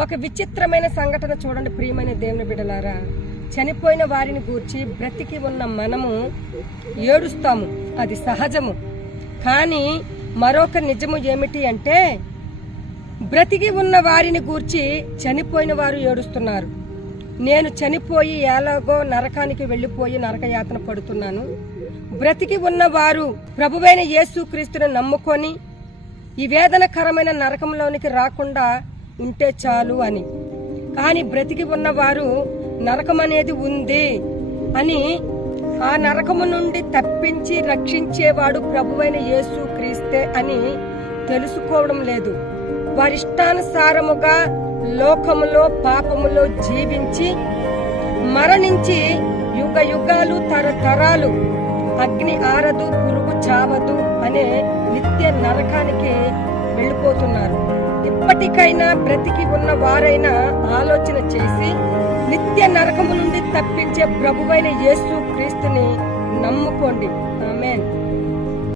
ఒక విచిత్రమైన సంఘటన చూడండి ప్రియమైన దేవుని బిడలారా చనిపోయిన వారిని గూర్చి బ్రతికి ఉన్న మనము ఏడుస్తాము. అది సహజము. కానీ మరొక నిజము ఏమిటి అంటే బ్రతికి ఉన్న వారిని గూర్చి చనిపోయిన వారు ఏడుస్తున్నారు. నేను చనిపోయి ఎలాగో నరకానికి వెళ్ళిపోయి నరకయాతన పడుతున్నాను. బ్రతికి ఉన్నవారు ప్రభువైన యేసుక్రీస్తుని నమ్ముకొని ఈ వేదనకరమైన నరకంలోనికి రాకుండా ఉంటే చాలు అని. కానీ బ్రతికి ఉన్నవారు నరకం అనేది ఉంది అని ఆ నరకము నుండి తప్పించి రక్షించేవాడు ప్రభువైన యేసు క్రీస్తే అని తెలుసుకోవడం లేదు. వారిష్టానుసారముగా లోకములో పాపములో జీవించి మరణించి యుగ యుగాలు తరతరాలు అగ్ని ఆరదు పురుగు చావదు అనే నిత్య నరకానికి వెళ్ళిపోతున్నారు. ఇప్పటికైనా బ్రతికి ఉన్న వారైనా ఆలోచన చేసి నిత్య నరకము నుండి తప్పించే ప్రభువైన యేసు క్రీస్తుని నమ్ముకోండి. ఆమెన్.